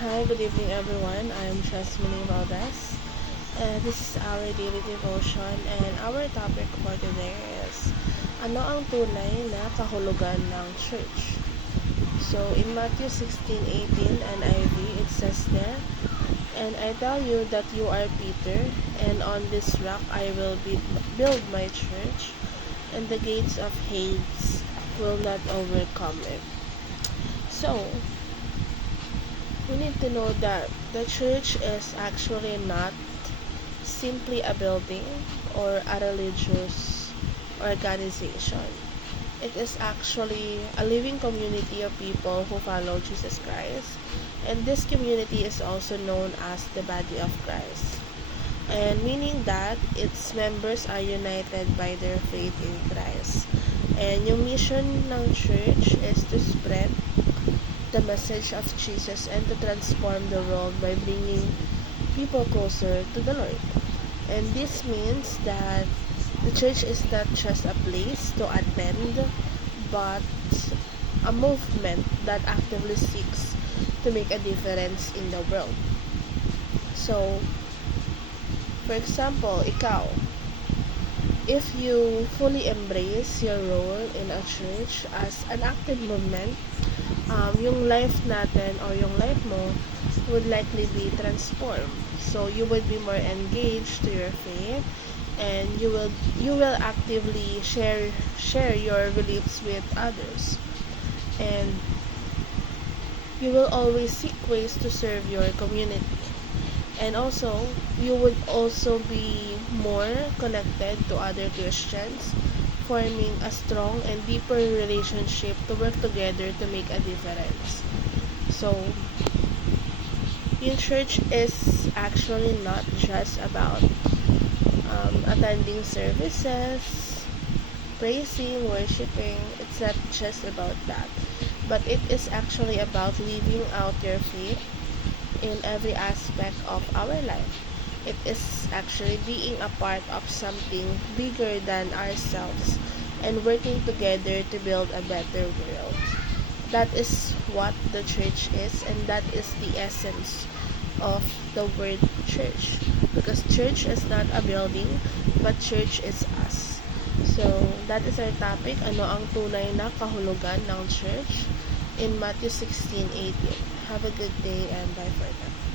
Hi, good evening everyone. I'm Jasmine Valdez. And this is our daily devotion, and our topic for today is ano ang tunay na kahulugan ng church? So in Matthew 16:18 NIV, it says there, "And I tell you that you are Peter, and on this rock I will build my church, and the gates of Hades will not overcome it." So we need to know that the church is actually not simply a building or a religious organization. It is actually a living community of people who follow Jesus Christ, and this community is also known as the body of Christ. And meaning that its members are united by their faith in Christ. And yung mission ng church is to spread the message of Jesus and to transform the world by bringing people closer to the Lord. And this means that the church is not just a place to attend, but a movement that actively seeks to make a difference in the world. So, for example, if you fully embrace your role in a church as an active movement, yung life natin or yung life mo would likely be transformed. So you would be more engaged to your faith, and you will actively share your beliefs with others, and you will always seek ways to serve your community. And also, you would also be more connected to other Christians, forming a strong and deeper relationship to work together to make a difference. So, yung church is actually not just about attending services, praising, worshiping. It's not just about that. But it is actually about living out your faith in every aspect of our life. It is actually being a part of something bigger than ourselves and working together to build a better world. That is what the church is, and that is the essence of the word church. Because church is not a building, but church is us. So, that is our topic. Ano ang tunay na kahulugan ng church? In Matthew 16:18. Have a good day and bye for now.